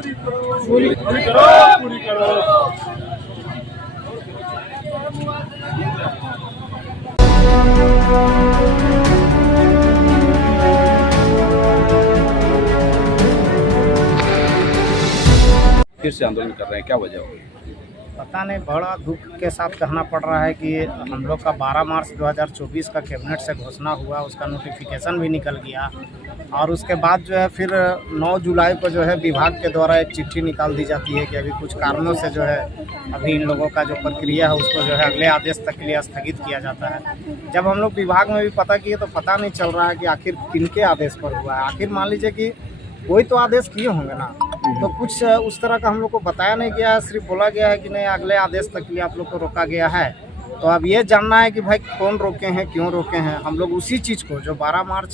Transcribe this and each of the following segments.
पूरी करो, पूरी करो। फिर से आंदोलन कर रहे हैं, क्या वजह होगी? पता नहीं, बड़ा दुख के साथ कहना पड़ रहा है कि हम लोग का 12 मार्च 2024 का कैबिनेट से घोषणा हुआ, उसका नोटिफिकेशन भी निकल गया और उसके बाद जो है फिर 9 जुलाई को जो है विभाग के द्वारा एक चिट्ठी निकाल दी जाती है कि अभी कुछ कारणों से जो है अभी इन लोगों का जो प्रक्रिया है उसको जो है अगले आदेश तक के लिए स्थगित किया जाता है। जब हम लोग विभाग में भी पता किए तो पता नहीं चल रहा है कि आखिर किनके आदेश पर हुआ है। आखिर मान लीजिए कि कोई तो आदेश किए होंगे ना, तो कुछ उस तरह का हम लोग को बताया नहीं गया है, सिर्फ बोला गया है कि नहीं अगले आदेश तक के लिए आप लोग को रोका गया है। तो अब ये जानना है कि भाई कौन रोके हैं, क्यों रोके हैं। हम लोग उसी चीज़ को जो 12 मार्च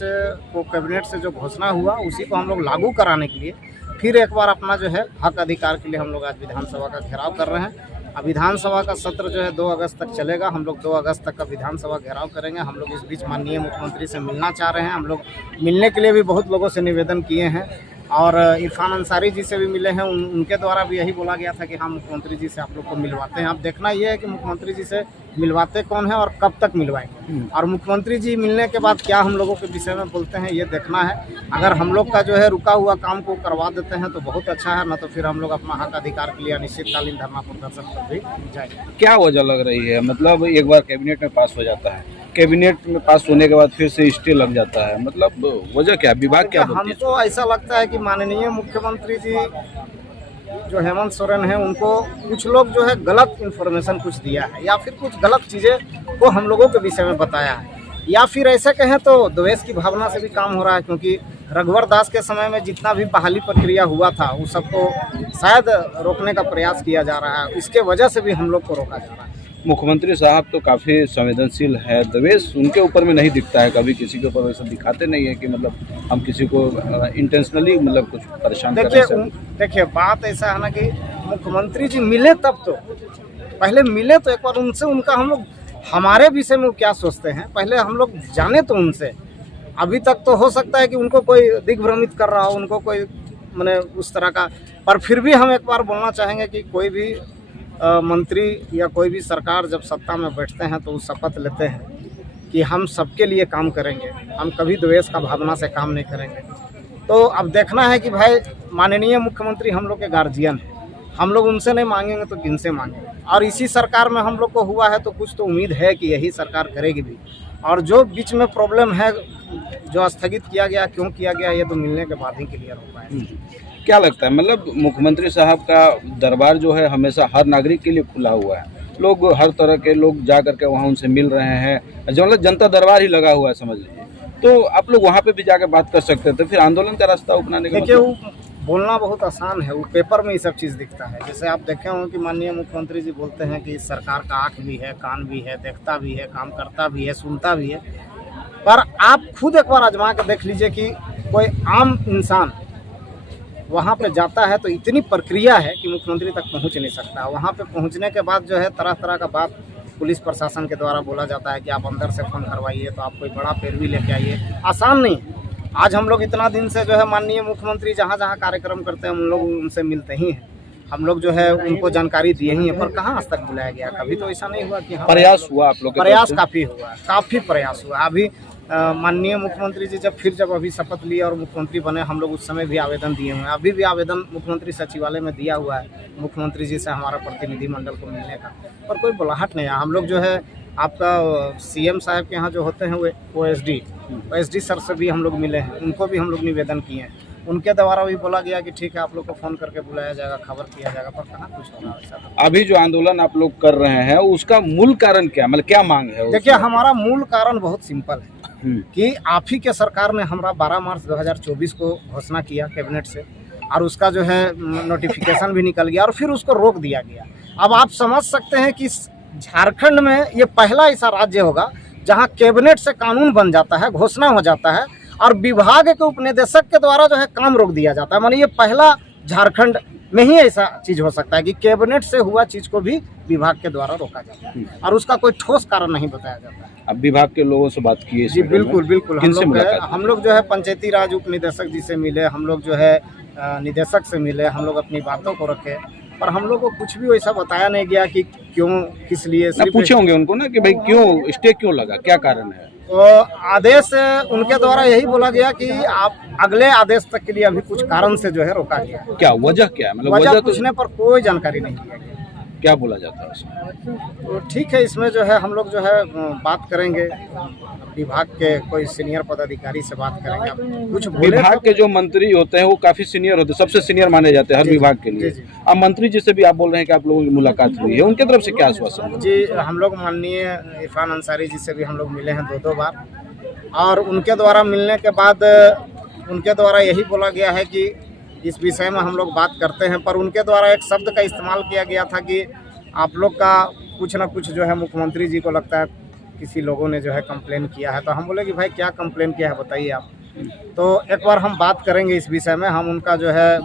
को कैबिनेट से जो घोषणा हुआ उसी को हम लोग लागू कराने के लिए फिर एक बार अपना जो है हक अधिकार के लिए हम लोग आज विधानसभा का घेराव कर रहे हैं। अब विधानसभा का सत्र जो है 2 अगस्त तक चलेगा। हम लोग 2 अगस्त तक का विधानसभा घेराव करेंगे। हम लोग इस बीच माननीय मुख्यमंत्री से मिलना चाह रहे हैं। हम लोग मिलने के लिए भी बहुत लोगों से निवेदन किए हैं और इरफान अंसारी जी से भी मिले हैं। उनके द्वारा भी यही बोला गया था कि हम मुख्यमंत्री जी से आप लोग को मिलवाते हैं। अब देखना ये है कि मुख्यमंत्री जी से मिलवाते कौन है और कब तक मिलवाएंगे और मुख्यमंत्री जी मिलने के बाद क्या हम लोगों के विषय में बोलते हैं, ये देखना है। अगर हम लोग का जो है रुका हुआ काम को करवा देते हैं तो बहुत अच्छा है, न तो फिर हम लोग अपना हक अधिकार के लिए अनिश्चितकालीन धरना प्रदर्शन पर भी जाएंगे। क्या वजह लग रही है? मतलब एक बार कैबिनेट में पास हो जाता है, कैबिनेट में पास होने के बाद फिर से स्टे लग जाता है, मतलब वजह क्या? विभाग क्या बोलती है? हमको ऐसा लगता है कि माननीय मुख्यमंत्री जी जो हेमंत सोरेन है उनको कुछ लोग जो है गलत इन्फॉर्मेशन कुछ दिया है या फिर कुछ गलत चीज़ें को हम लोगों के विषय में बताया है, या फिर ऐसे कहें तो द्वेष की भावना से भी काम हो रहा है। क्योंकि रघुवर दास के समय में जितना भी बहाली प्रक्रिया हुआ था उस सबको शायद रोकने का प्रयास किया जा रहा है, इसके वजह से भी हम लोग को रोका जा रहा है। मुख्यमंत्री साहब तो काफ़ी संवेदनशील है, द्वेष उनके ऊपर में नहीं दिखता है, कभी किसी के ऊपर वैसा दिखाते नहीं है कि मतलब हम किसी को इंटेंशनली मतलब कुछ परेशान कर रहे हैं। देखिए बात ऐसा है ना कि मुख्यमंत्री जी मिले तब तो पहले मिले तो एक बार उनसे उनका हम लोग हमारे विषय में क्या सोचते हैं पहले हम लोग जाने तो उनसे। अभी तक तो हो सकता है कि उनको कोई दिग्भ्रमित कर रहा हो, उनको कोई मैंने उस तरह का, पर फिर भी हम एक बार बोलना चाहेंगे कि कोई भी मंत्री या कोई भी सरकार जब सत्ता में बैठते हैं तो वो शपथ लेते हैं कि हम सबके लिए काम करेंगे, हम कभी द्वेष का भावना से काम नहीं करेंगे। तो अब देखना है कि भाई माननीय मुख्यमंत्री हम लोग के गार्जियन हैं, हम लोग उनसे नहीं मांगेंगे तो किन से मांगेंगे। और इसी सरकार में हम लोग को हुआ है तो कुछ तो उम्मीद है कि यही सरकार करेगी भी। और जो बीच में प्रॉब्लम है जो स्थगित किया गया, क्यों किया गया, ये तो मिलने के बाद ही क्लियर हो पाएगा। क्या लगता है, मतलब मुख्यमंत्री साहब का दरबार जो है हमेशा हर नागरिक के लिए खुला हुआ है, लोग हर तरह के लोग जा करके वहाँ उनसे मिल रहे हैं, जो मतलब जनता दरबार ही लगा हुआ है समझ लीजिए, तो आप लोग वहाँ पे भी जाकर बात कर सकते थे, फिर आंदोलन का रास्ता अपनाने का देखिए वो बोलना बहुत आसान है, वो पेपर में ये सब चीज़ दिखता है। जैसे आप देखे होंगे कि माननीय मुख्यमंत्री जी बोलते हैं कि इस सरकार का आँख भी है, कान भी है, देखता भी है, काम करता भी है, सुनता भी है। पर आप खुद एक बार आजमा के देख लीजिए कि कोई आम इंसान वहाँ पे जाता है तो इतनी प्रक्रिया है कि मुख्यमंत्री तक पहुँच नहीं सकता। वहाँ पे पहुँचने के बाद जो है तरह तरह का बात पुलिस प्रशासन के द्वारा बोला जाता है कि आप अंदर से फ़ोन करवाइए, तो आप कोई बड़ा पैरवी लेके आइए। आसान नहीं है। आज हम लोग इतना दिन से जो है माननीय मुख्यमंत्री जहाँ जहाँ कार्यक्रम करते हैं हम लोग उनसे मिलते ही हैं, हम लोग जो है उनको जानकारी दिए ही हैं, पर कहाँ आज तक बुलाया गया? कभी तो ऐसा नहीं हुआ कि हाँ प्रयास हुआ आप लोग के? प्रयास काफ़ी हुआ, काफ़ी प्रयास हुआ। अभी माननीय मुख्यमंत्री जी जब अभी शपथ लिए और मुख्यमंत्री बने, हम लोग उस समय भी आवेदन दिए हुए हैं, अभी भी आवेदन मुख्यमंत्री सचिवालय में दिया हुआ है मुख्यमंत्री जी से हमारा प्रतिनिधिमंडल को मिलने का, पर कोई बुलाहट नहीं है। हम लोग जो है आपका सीएम साहब के यहाँ जो होते हैं वो एसडी सर से भी हम लोग मिले हैं, उनको भी हम लोग निवेदन किए हैं, उनके द्वारा भी बोला गया कि ठीक है आप लोग को फ़ोन करके बुलाया जाएगा, खबर किया जाएगा, पर कहाँ कुछ हो रहा है। अभी जो आंदोलन आप लोग कर रहे हैं उसका मूल कारण क्या, मतलब क्या मांग है? देखिए हमारा मूल कारण बहुत सिंपल है कि आप ही के सरकार ने हमारा 12 मार्च 2024 को घोषणा किया कैबिनेट से, और उसका जो है नोटिफिकेशन भी निकल गया और फिर उसको रोक दिया गया। अब आप समझ सकते हैं कि झारखंड में ये पहला ऐसा राज्य होगा जहां कैबिनेट से कानून बन जाता है, घोषणा हो जाता है और विभाग के उपनिदेशक के द्वारा जो है काम रोक दिया जाता है। माने ये पहला झारखंड में ही ऐसा चीज़ हो सकता है कि कैबिनेट से हुआ चीज़ को भी विभाग के द्वारा रोका जाता है और उसका कोई ठोस कारण नहीं बताया जाता है। अब विभाग के लोगों से बात किए? जी बिल्कुल बिल्कुल, हम लोग जो है पंचायती राज उप निदेशक जी से मिले, हम लोग जो है निदेशक से मिले, हम लोग अपनी बातों को रखे, पर हम लोग को कुछ भी वैसा बताया नहीं गया कि क्यों, किस लिए। ना पूछे होंगे उनको ना कि भाई क्यों स्टे क्यों लगा, क्या कारण है? तो आदेश उनके द्वारा यही बोला गया कि आप अगले आदेश तक के लिए अभी कुछ कारण से जो है रोका गया। क्या वजह क्या है? मतलब वजह वजह तो पूछने पर कोई जानकारी नहीं दिया गया। क्या बोला जाता है उसमें? तो ठीक है, इसमें जो है हम लोग जो है बात करेंगे, विभाग के कोई सीनियर पदाधिकारी से बात करेंगे। आप कुछ बोले विभाग तो- के जो मंत्री होते हैं वो काफी सीनियर होते हैं, सबसे सीनियर माने जाते हैं हर जी, विभाग के जी, लिए। जी। अब मंत्री जी से भी आप बोल रहे हैं कि आप लोगों की मुलाकात हुई है, उनके तरफ से क्या आश्वासन? जी, हम लोग माननीय इरफान अंसारी जी से भी हम लोग मिले हैं 2-2 बार, और उनके द्वारा मिलने के बाद उनके द्वारा यही बोला गया है कि इस विषय में हम लोग बात करते हैं, पर उनके द्वारा एक शब्द का इस्तेमाल किया गया था कि आप लोग का कुछ ना कुछ जो है मुख्यमंत्री जी को लगता है किसी लोगों ने जो है कंप्लेन किया है। तो हम बोले कि भाई क्या कंप्लेन किया है बताइए आप। तो एक बार हम बात करेंगे इस विषय में। हम उनका जो है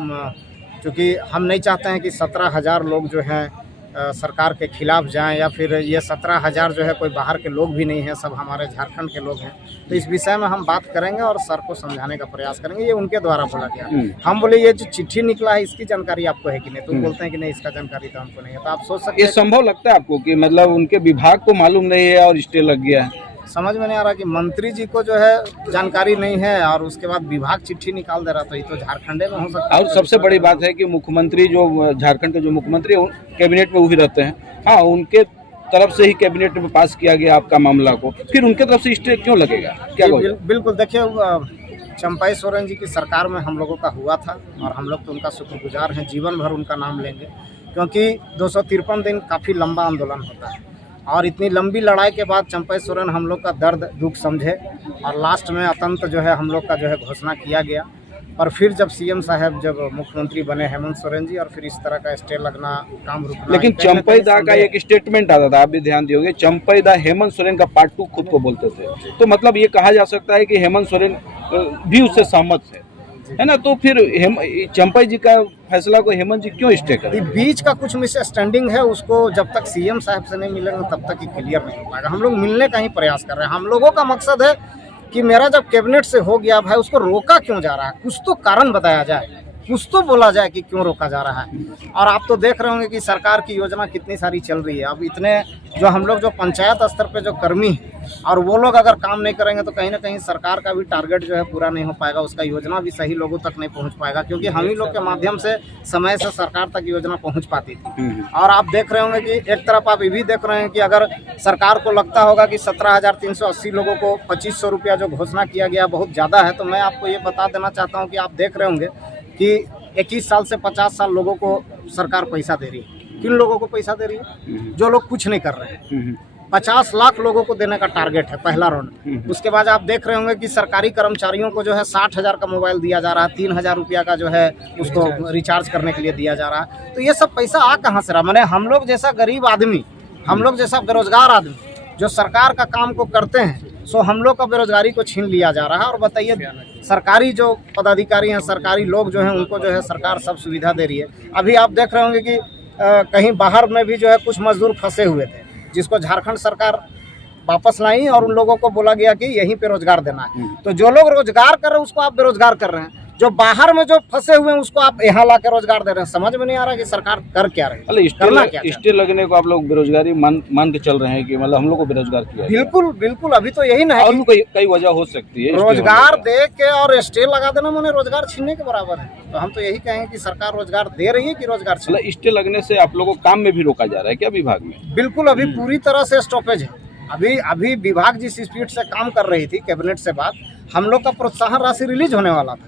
चूँकि हम नहीं चाहते हैं कि 17,000 लोग जो हैं सरकार के खिलाफ जाएं, या फिर ये 17,000 जो है कोई बाहर के लोग भी नहीं हैं, सब हमारे झारखंड के लोग हैं। तो इस विषय में हम बात करेंगे और सर को समझाने का प्रयास करेंगे। ये उनके द्वारा बोला गया। हम बोले ये जो चिट्ठी निकला है इसकी जानकारी आपको है कि नहीं? तो बोलते हैं कि नहीं, इसका जानकारी तो हमको नहीं है। तो आप सोच सकते ये हैं, संभव लगता है आपको कि मतलब उनके विभाग को मालूम नहीं है और स्टे लग गया है? समझ में नहीं आ रहा कि मंत्री जी को जो है जानकारी नहीं है और उसके बाद विभाग चिट्ठी निकाल दे रहा। तो ये तो झारखंड में हो सकता है। और सबसे बड़ी बात है कि मुख्यमंत्री जो झारखंड के जो मुख्यमंत्री हैं कैबिनेट में वो भी रहते हैं। हाँ, उनके तरफ से ही कैबिनेट में पास किया गया आपका मामला को, फिर उनके तरफ से स्टे क्यों लगेगा? क्या बिल्कुल, देखिए चंपाई सोरेन जी की सरकार में हम लोगों का हुआ था और हम लोग तो उनका शुक्रगुजार हैं, जीवन भर उनका नाम लेंगे, क्योंकि 253 दिन काफ़ी लंबा आंदोलन होता है और इतनी लंबी लड़ाई के बाद चंपाई सोरेन हम लोग का दर्द दुख समझे और लास्ट में अतंत जो है हम लोग का जो है घोषणा किया गया। और फिर जब सीएम साहब जब मुख्यमंत्री बने हेमंत सोरेन जी, और फिर इस तरह का स्टे लगना, काम रुकना। लेकिन चंपाई दा का एक स्टेटमेंट आता था, आप भी ध्यान दियोगे, चंपाई दा हेमंत सोरेन का पार्ट 2 खुद को बोलते थे। तो मतलब ये कहा जा सकता है कि हेमंत सोरेन भी उससे सहमत है ना? तो फिर चंपाई जी का फैसला को हेमंत जी क्यों स्टे करें? बीच का कुछ मिसअंडरस्टैंडिंग है, उसको जब तक सीएम साहब से नहीं मिलेंगे तब तक ही क्लियर नहीं हो पाएगा। हम लोग मिलने का ही प्रयास कर रहे हैं। हम लोगों का मकसद है कि मेरा जब कैबिनेट से हो गया भाई, उसको रोका क्यों जा रहा है, कुछ तो कारण बताया जाए, कुछ तो बोला जाए कि क्यों रोका जा रहा है। और आप तो देख रहे होंगे कि सरकार की योजना कितनी सारी चल रही है। अब इतने जो हम लोग जो पंचायत स्तर पे जो कर्मी हैं और वो लोग अगर काम नहीं करेंगे तो कहीं ना कहीं सरकार का भी टारगेट जो है पूरा नहीं हो पाएगा, उसका योजना भी सही लोगों तक नहीं पहुंच पाएगा, क्योंकि हम ही लोग के माध्यम से समय से सरकार तक योजना पहुंच पाती थी। और आप देख रहे होंगे कि एक तरफ आप ये भी देख रहे हैं कि अगर सरकार को लगता होगा कि 17,380 लोगों को 2,500 रुपया जो घोषणा किया गया बहुत ज़्यादा है, तो मैं आपको ये बता देना चाहता हूँ कि आप देख रहे होंगे कि 21 साल से 50 साल लोगों को सरकार पैसा दे रही है। किन लोगों को पैसा दे रही है? जो लोग कुछ नहीं कर रहे हैं। 50 लाख लोगों को देने का टारगेट है पहला राउंड। उसके बाद आप देख रहे होंगे कि सरकारी कर्मचारियों को जो है 60,000 का मोबाइल दिया जा रहा है, 3,000 रुपया का जो है उसको रिचार्ज करने के लिए दिया जा रहा है। तो ये सब पैसा आ कहाँ से रहा? मैंने हम लोग जैसा गरीब आदमी, हम लोग जैसा बेरोजगार आदमी जो सरकार का काम को करते हैं, सो हम लोग का बेरोजगारी को छीन लिया जा रहा है। और बताइए, सरकारी जो पदाधिकारी हैं, सरकारी लोग जो हैं, उनको जो है सरकार सब सुविधा दे रही है। अभी आप देख रहे होंगे कि कहीं बाहर में भी जो है कुछ मजदूर फंसे हुए थे, जिसको झारखंड सरकार वापस लाई और उन लोगों को बोला गया कि यहीं पे रोजगार देना है। तो जो लोग रोजगार कर रहे हैं उसको आप बेरोजगार कर रहे हैं, जो बाहर में जो फंसे हुए हैं उसको आप यहाँ ला के रोजगार दे रहे हैं। समझ में नहीं आ रहा कि सरकार कर क्या रही है, करना क्या है। स्टे लगने को आप लोग बेरोजगारी मान के चल रहे हैं कि मतलब हम लोग को बेरोजगार किया? बिल्कुल बिल्कुल, अभी तो यही ना है। और भी कई वजह हो सकती है। रोजगार दे के और स्टे लगा देना मैंने रोजगार छीनने के बराबर है। तो हम तो यही कहेंगे कि सरकार रोजगार दे रही है कि रोजगार छीन। मतलब स्टे लगने से आप लोगों को काम में भी रोका जा रहा है क्या विभाग में? बिल्कुल, अभी पूरी तरह से स्टॉपेज है। अभी विभाग जिस स्पीड से काम कर रही थी कैबिनेट से बाद, हम लोग का प्रोत्साहन राशि रिलीज होने वाला था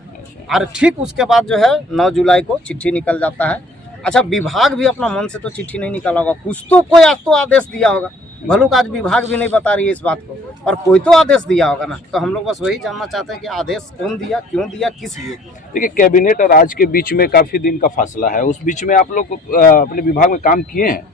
और ठीक उसके बाद जो है 9 जुलाई को चिट्ठी निकल जाता है। अच्छा, विभाग भी अपना मन से तो चिट्ठी नहीं निकाला होगा, कुछ तो कोई आज तो आदेश दिया होगा। भले आज विभाग भी नहीं बता रही है इस बात को, और कोई तो आदेश दिया होगा ना। तो हम लोग बस वही जानना चाहते हैं कि आदेश कौन दिया, क्यों दिया, किस लिए। देखिए, कैबिनेट और आज के बीच में काफी दिन का फासला है, उस बीच में आप लोग अपने विभाग में काम किए हैं?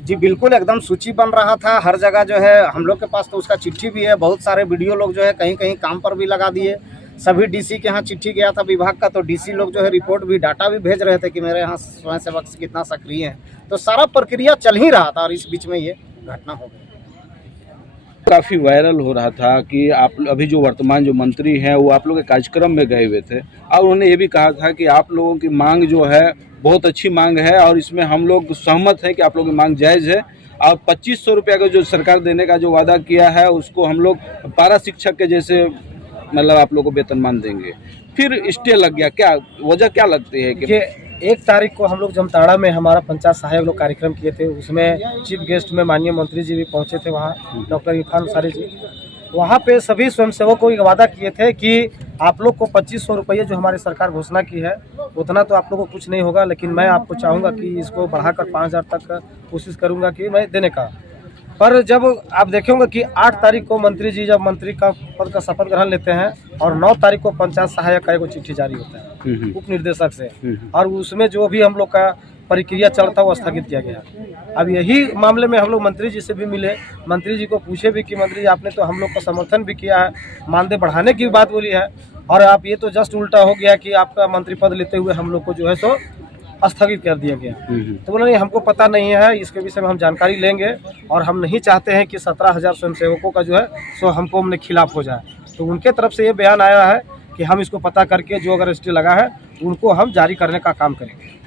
जी बिल्कुल, एकदम सूची बन रहा था हर जगह जो है। हम लोग के पास तो उसका चिट्ठी भी है। बहुत सारे वीडियो लोग जो है कहीं कहीं काम पर भी लगा दिए। सभी डीसी के यहाँ चिट्ठी गया था विभाग का, तो डीसी लोग जो है रिपोर्ट भी, डाटा भी भेज रहे थे कि मेरे यहाँ स्वयंसेवक कितना सक्रिय है। तो सारा प्रक्रिया चल ही रहा था और इस बीच में ये घटना हो गई। काफ़ी वायरल हो रहा था कि आप अभी जो वर्तमान जो मंत्री हैं वो आप लोग के कार्यक्रम में गए हुए थे और उन्होंने ये भी कहा था कि आप लोगों की मांग जो है बहुत अच्छी मांग है और इसमें हम लोग सहमत हैं कि आप लोगों की मांग जायज़ है और 2500 रुपया का जो सरकार देने का जो वादा किया है उसको हम लोग पारा शिक्षक के जैसे मतलब आप लोग को वेतनमान देंगे। फिर स्टे लग गया, क्या वजह क्या लगती है कि ये 1 तारीख को हम लोग जमताड़ा में हमारा पंचायत सहायक लोग कार्यक्रम किए थे, उसमें चीफ गेस्ट में माननीय मंत्री जी भी पहुंचे थे वहाँ, डॉक्टर इरफान अंसारी जी। वहाँ पे सभी स्वयंसेवकों को एक वादा किए थे कि आप लोग को 2500 रुपये जो हमारी सरकार घोषणा की है उतना तो आप लोगों को कुछ नहीं होगा, लेकिन मैं आपको चाहूँगा कि इसको बढ़ाकर 5000 तक कोशिश करूँगा कि मैं देने का। पर जब आप देखेंगे कि 8 तारीख को मंत्री जी जब मंत्री का पद का शपथ ग्रहण लेते हैं और 9 तारीख को पंचायत सहायक का एक चिट्ठी जारी होता है उप निर्देशक से, और उसमें जो भी हम लोग का प्रक्रिया चलता वो स्थगित किया गया। अब यही मामले में हम लोग मंत्री जी से भी मिले, मंत्री जी को पूछे भी कि मंत्री जी आपने तो हम लोग का समर्थन भी किया है, मानदेय बढ़ाने की बात बोली है, और आप ये तो जस्ट उल्टा हो गया कि आपका मंत्री पद लेते हुए हम लोग को जो है सो स्थगित कर दिया गया। तो बोला नहीं हमको पता नहीं है, इसके विषय में हम जानकारी लेंगे और हम नहीं चाहते हैं कि 17,000 स्वयंसेवकों का जो है सो हमको हमने खिलाफ हो जाए। तो उनके तरफ से ये बयान आया है कि हम इसको पता करके जो अगर स्टे लगा है उनको हम जारी करने का काम करेंगे।